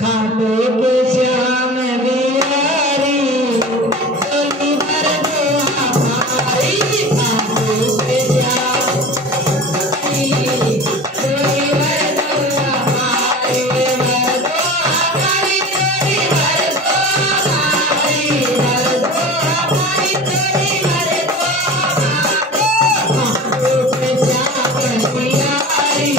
खाटो के श्याम बिहारी चोली भर दो हमारी खाटो के श्याम चोली भर दो हमारी भर दो हमारी चोली भर दो हमारी भर दो हमारी चोली भर दो खाटो के श्याम बिहारी